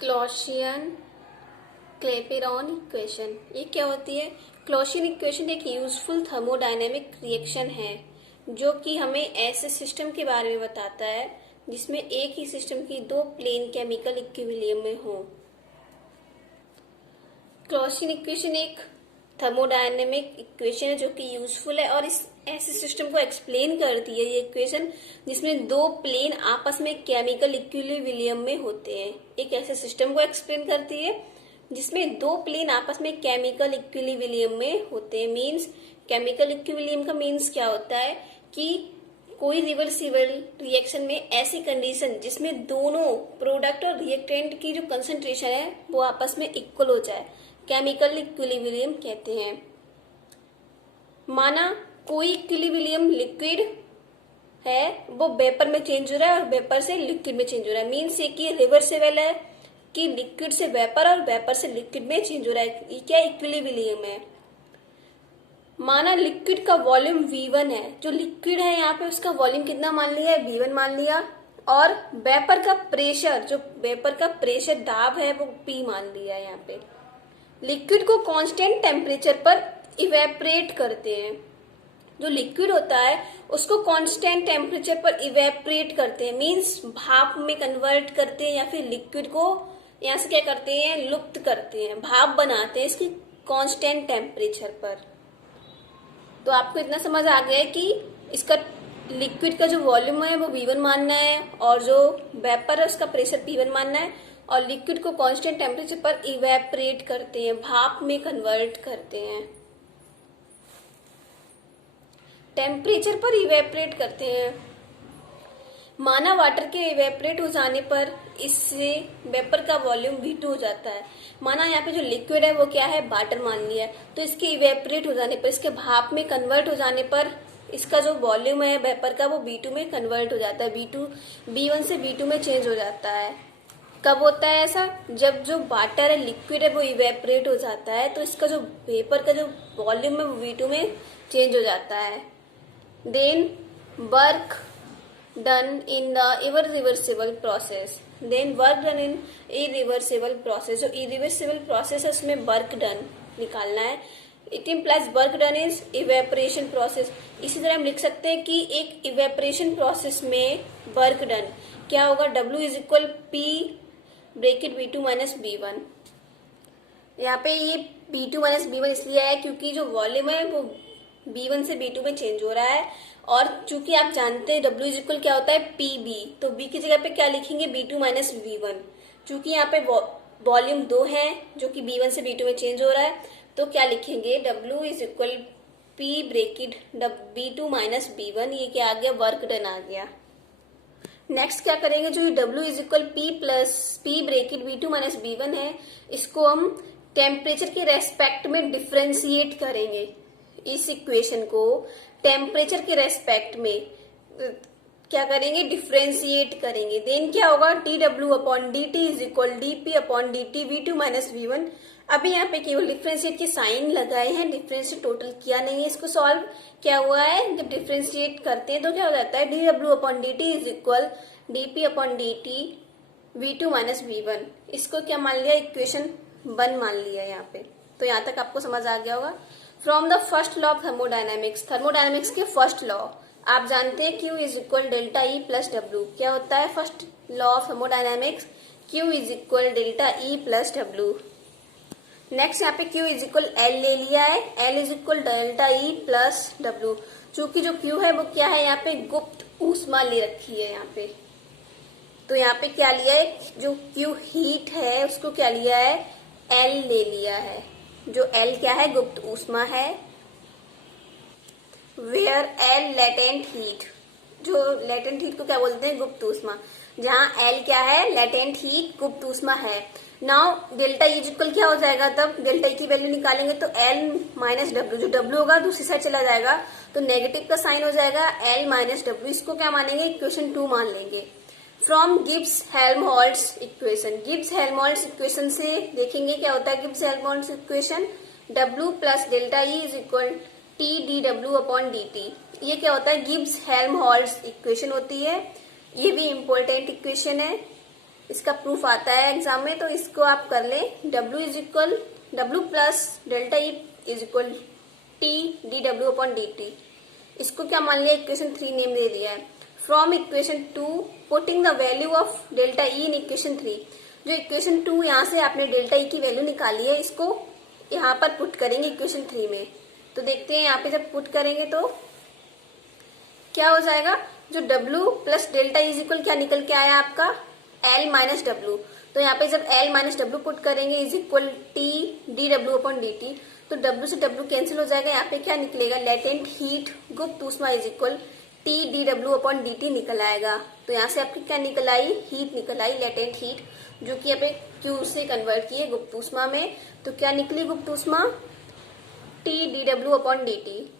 क्लॉशियन क्लेपेरॉन equation. ये क्या होती है? क्लॉशियन इक्वेशन एक यूजफुल थर्मोडायनेमिक रिएक्शन है जो कि हमें ऐसे सिस्टम के बारे में बताता है जिसमें एक ही सिस्टम की दो प्लेन केमिकल इक्विलिब्रियम में हो। क्लॉशियन इक्वेशन एक थर्मोडायनेमिक इक्वेशन है जो कि यूजफुल है और इस ऐसे सिस्टम को एक्सप्लेन करती है ये इक्वेशन जिसमें दो प्लेन आपस में केमिकल इक्विलिब्रियम में होते हैं। एक ऐसे सिस्टम को एक्सप्लेन करती है जिसमें दो प्लेन आपस में केमिकल इक्विलिब्रियम में होते हैं। मींस केमिकल इक्विलिब्रियम का मींस क्या होता है कि कोई रिवर्सिबल रिएक्शन में ऐसी कंडीशन जिसमें दोनों प्रोडक्ट और रिएक्टेंट की जो कंसंट्रेशन है वो आपस में इक्वल हो जाए, केमिकल इक्विलिब्रियम कहते हैं। माना कोई इक्विलिब्रियम लिक्विड है वो वेपर में चेंज हो रहा है और वेपर से लिक्विड में चेंज हो रहा है। मीन्स ये कि रिवर्सिबल है कि लिक्विड से वेपर और वेपर से लिक्विड में चेंज हो रहा है। ये क्या इक्विलिब्रियम है। माना लिक्विड का वॉल्यूम V1 है, जो लिक्विड है यहाँ पे उसका वॉल्यूम कितना मान लिया है, V1 मान लिया, और वेपर का प्रेशर, जो वेपर का प्रेशर दाब है वो P मान लिया है। यहाँ पे लिक्विड को कांस्टेंट टेम्परेचर पर इवेपरेट करते हैं। जो लिक्विड होता है उसको कांस्टेंट टेम्परेचर पर इवेपरेट करते हैं, मींस भाप में कन्वर्ट करते हैं या फिर लिक्विड को यहाँ से क्या करते हैं, लुप्त करते हैं, भाप बनाते हैं इसकी कांस्टेंट टेम्परेचर पर। तो आपको इतना समझ आ गया है कि इसका लिक्विड का जो वॉल्यूम है वो V1 मानना है और जो वेपर है उसका प्रेशर P1 मानना है और लिक्विड को कांस्टेंट टेम्परेचर पर इवेपरेट करते हैं, भाप में कन्वर्ट करते हैं, टेम्परेचर पर इवेपरेट करते हैं। माना वाटर के इवेपरेट हो जाने पर इससे वेपर का वॉल्यूम V2 हो जाता है। माना यहाँ पे जो लिक्विड है वो क्या है, वाटर मान लिया है, तो इसके इवेपरेट हो जाने पर, इसके भाप में कन्वर्ट हो जाने पर इसका जो वॉल्यूम है वेपर का वो V2 में कन्वर्ट हो जाता है। V1 से V2 में चेंज हो जाता है। कब होता है ऐसा? जब जो वाटर है, लिक्विड है, वो इवेपरेट हो जाता है तो इसका जो वेपर का जो वॉल्यूम है वो V2 में चेंज हो जाता है। Then work done in the irreversible process, then work done in irreversible process। जो irreversible process है उसमें work done निकालना है। It implies work done is evaporation process। इसी तरह हम लिख सकते हैं कि एक evaporation process में work done क्या होगा, W is equal P bracket V2 minus B1। यहाँ पे ये B2 माइनस B1 इसलिए है क्योंकि जो वॉल्यूम है वो B1 से B2 में चेंज हो रहा है और चूंकि आप जानते हैं W इज इक्वल क्या होता है, PB, तो B की जगह पे क्या लिखेंगे, B2 माइनस B1। चूंकि यहाँ पे वॉल्यूम 2 है जो कि B1 से B2 में चेंज हो रहा है तो क्या लिखेंगे, W is equal P bracket B2 minus B1। ये क्या आ गया, वर्क डन आ गया। नेक्स्ट क्या करेंगे, जो ये W is equal P plus P bracket B2 minus B1 है इसको हम टेम्परेचर के रेस्पेक्ट में डिफ्रेंशिएट करेंगे। इस इक्वेशन को टेम्परेचर के रेस्पेक्ट में क्या करेंगे, डिफ्रेंशिएट करेंगे। देन क्या होगा, dW upon dt is equal dP upon dt V2 minus V1। अभी यहाँ पे केवल डिफ्रेंशिएट के साइन लगाए हैं, डिफ्रेंशिएट टोटल किया नहीं है। इसको सॉल्व क्या हुआ है, जब डिफ्रेंशिएट करते हैं तो क्या हो जाता है, dW upon dt is equal dP upon dt V2 minus V1। इसको क्या मान लिया, इक्वेशन 1 मान लिया यहाँ पे। तो यहाँ तक आपको समझ आ गया होगा। From the first law of thermodynamics, thermodynamics के फर्स्ट लॉ आप जानते हैं Q is equal delta E plus W। क्या होता है first law of thermodynamics, Q is equal delta E plus W। Next यहाँ पे Q इज इक्वल L ले लिया है, L is equal delta E plus W। चूंकि जो Q है वो क्या है, यहाँ पे गुप्त ऊष्मा ले रखी है यहाँ पे, तो यहाँ पे क्या लिया है, जो Q हीट है उसको क्या लिया है, L ले लिया है। जो L क्या है, गुप्त ऊष्मा है। वेयर L लेटेंट हीट, जो लेटेंट हीट को क्या बोलते हैं, गुप्त ऊष्मा। जहाँ L क्या है, लेटेंट हीट, गुप्त ऊष्मा है। नाउ डेल्टा E इक्वल क्या हो जाएगा, तब डेल्टा E की वैल्यू निकालेंगे तो L माइनस W, जो W होगा दूसरी साइड चला जाएगा तो नेगेटिव का साइन हो जाएगा, L माइनस W। इसको क्या मानेंगे, इक्वेशन 2 मान लेंगे। From Gibbs Helmholtz equation, Gibbs Helmholtz equation से देखेंगे क्या होता है, Gibbs Helmholtz equation W plus delta E is equal T dW upon dt। ये क्या होता है, गिब्स हेल्महोल्ट्ज इक्वेशन होती है। ये भी इम्पोर्टेंट इक्वेशन है। इसका प्रूफ आता है एग्जाम में, तो इसको आप कर लें। W plus delta E is equal T D W upon D T. इसको क्या मान लिया, इक्वेशन 3 नेम दे दिया है। From equation 2 putting the value of delta E in equation 3। जो इक्वेशन 2 यहाँ से आपने डेल्टा ई की वैल्यू निकाली है, इसको यहाँ पर पुट करेंगे इक्वेशन 3 में। तो देखते हैं यहाँ पे जब पुट करेंगे तो क्या हो जाएगा। जो W plus delta is equal क्या निकल के आया आपका, L माइनस डब्ल्यू। तो यहाँ पे जब L माइनस डब्ल्यू पुट करेंगे is equal T D W upon D T. तो W से W कैंसिल हो जाएगा, यहाँ पे क्या निकलेगा, लेटेंट हीट गुप्त ऊष्मा is equal T D W upon D T निकल आएगा। तो यहाँ से आपकी क्या निकल आई, हीट निकल आई, लेटेंट हीट, जो कि यहाँ पे Q से कन्वर्ट किए गुप्त ऊष्मा में। तो क्या निकली गुप्त ऊष्मा, T D W upon D T.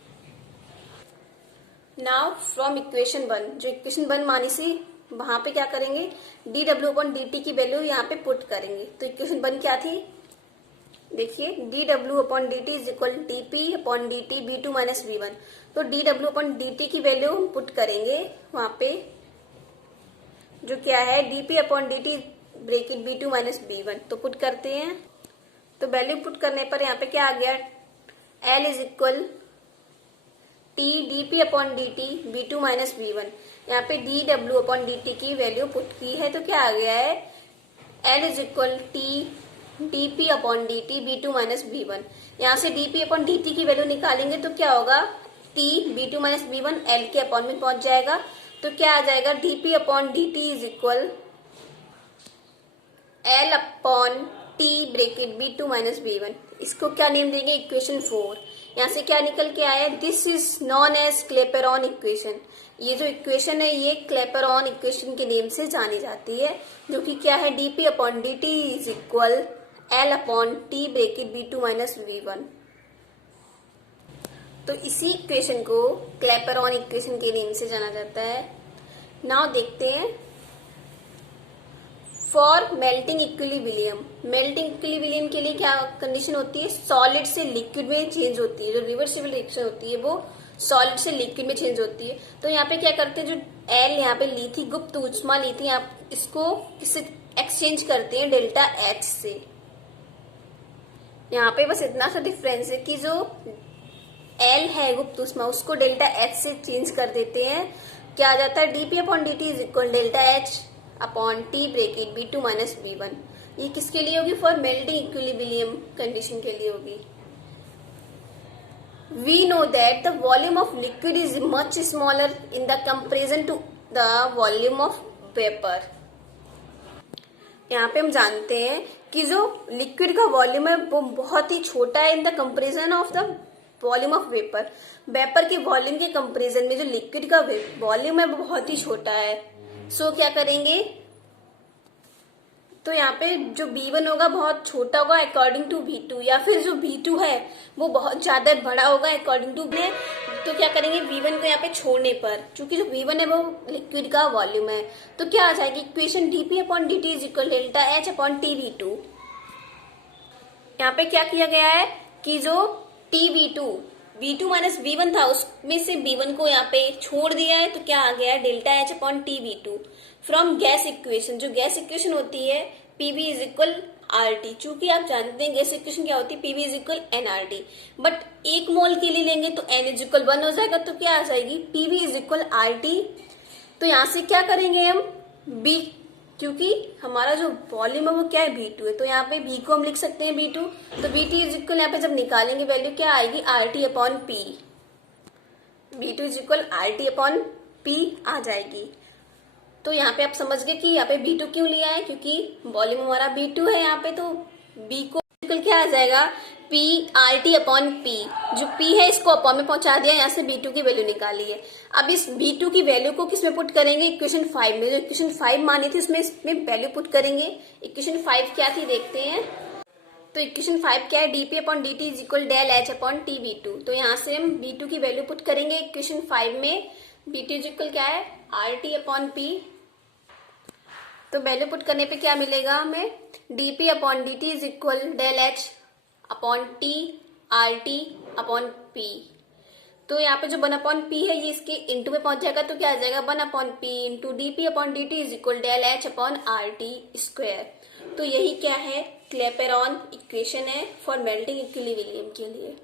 Now from equation 1, जो इक्वेशन 1 मानी सी वहां पे क्या करेंगे, D W upon D T की वैल्यू यहाँ पे पुट करेंगे। तो इक्वेशन 1 क्या थी, देखिए D W upon D T is equal D P upon D T B two minus B one. तो D W upon D T की वैल्यू हम पुट करेंगे वहां पे, जो क्या है D P upon D T bracket B two minus B one. तो पुट करते हैं, तो वैल्यू पुट करने पर यहाँ पे क्या आ गया, L is equal T D P upon D T B two minus B one. यहाँ पे D W upon D T की वैल्यू पुट की है, तो क्या आ गया है, L is equal T D P upon D T B two minus B one. यहाँ से D P upon D T की वैल्यू निकालेंगे तो क्या होगा, T B two minus B one L के अपॉन में पहुंच जाएगा। तो क्या आ जाएगा, D P upon D T is equal L upon T bracket B two minus B one. इसको क्या नेम देंगे, इक्वेशन 4। यहाँ से क्या निकल के आया, this is known as Clapeyron equation. ये जो इक्वेशन है ये क्लेपेरॉन इक्वेशन के नेम से जानी जाती है, जो कि क्या है, DP upon D T is equal L upon T bracket B two minus V one. तो इसी इक्वेशन को क्लेपेरॉन इक्वेशन के नेम से जाना जाता है। नाउ देखते हैं for melting equilibrium. Melting equilibrium के लिए क्या कंडीशन होती है, सॉलिड से लिक्विड में चेंज होती है। जो रिवर्सिबल रिएक्शन होती है वो सॉलिड से लिक्विड में चेंज होती है। तो यहाँ पे क्या करते हैं, जो एल यहाँ पे ली थी, गुप्त ऊष्मा ली थी, आप इसको किससे एक्सचेंज करते हैं, डेल्टा एच से। यहाँ पे बस इतना सा डिफरेंस है कि जो एल है गुप्त ऊष्मा उसको डेल्टा एच से चेंज कर देते हैं। क्या आ जाता है, DP upon D T is equal delta H upon T bracket B two minus B one. ये किसके लिए होगी, फॉर मेल्टिंग इक्विलिब्रियम कंडीशन के लिए होगी। We know that the volume of liquid is much smaller in the comparison to the volume of vapor। यहाँ पे हम जानते हैं कि जो लिक्विड का वॉल्यूम है वो बहुत ही छोटा है in the comparison of the volume of vapour. Vapour के वॉल्यूम के कंपेरिजन में जो लिक्विड का वॉल्यूम है वो बहुत ही छोटा है। सो क्या करेंगे, तो यहाँ पे जो B1 होगा बहुत छोटा होगा अकॉर्डिंग टू V2, या फिर जो V2 है वो बहुत ज्यादा बड़ा होगा अकॉर्डिंग टू। तो क्या करेंगे, V1 को यहाँ पे छोड़ने पर, क्योंकि जो V1 है वो लिक्विड का वॉल्यूम है, तो क्या आ जाएगी equation dP upon dt is equal delta H upon T V2। यहाँ पे क्या किया गया है कि जो V2 माइनस V1 था उसमें से V1 को यहाँ पे छोड़ दिया है, तो क्या आ गया है delta H upon T V2 from gas equation. जो गैस इक्वेशन होती है पीवी इज इक्वल आरटी। चूंकि आप जानते हैं गैस इक्वेशन क्या होती है, PV is equal NRT, but एक मोल के लिए लेंगे तो एन इज इक्वल 1 हो जाएगा। तो क्या आ जाएगी, पीवी इज इक्वल आरटी। तो यहाँ से क्या करेंगे हम, बी, क्योंकि हमारा जो वॉल्यूम है वो क्या है, V2 है, तो यहाँ पे V को हम लिख सकते हैं V2। तो VT इज इक्वल यहाँ पे जब निकालेंगे वैल्यू क्या आएगी, RT upon P। V2 is equal RT upon P आ जाएगी। तो यहाँ पे आप समझ गए कि यहाँ पे V2 क्यों लिया है, क्योंकि वॉल्यूम हमारा V2 है यहाँ पे। तो B को इक्वल क्या आ जाएगा, P RT अपॉन P। जो P है इसको अपॉन में पहुंचा दिया, यहाँ से V2 की वैल्यू निकाली है। अब इस V2 की वैल्यू को किस में पुट करेंगे, इक्वेशन 5 में। जो इक्वेशन 5 मानी थी उसमें इसमें वैल्यू पुट करेंगे। इक्वेशन 5 क्या थी देखते हैं। तो इक्वेशन 5 क्या है, dP upon dt is equal del H upon T V2। तो यहाँ से हम V2 की वैल्यू पुट करेंगे इक्वेशन 5 में। V2 इज इक्वल क्या है, RT अपॉन P। तो वैल्यू पुट करने पे क्या मिलेगा हमें, dP upon dt is equal del H upon T RT upon P। तो यहाँ पे जो 1/p है ये इसके इंटू में पहुंच जाएगा, तो क्या आ जाएगा 1/p into dp/dt is equal del H upon R T square. तो यही क्या है, क्लैपेरॉन इक्वेशन है फॉर मेल्टिंग इक्विलिब्रियम के लिए।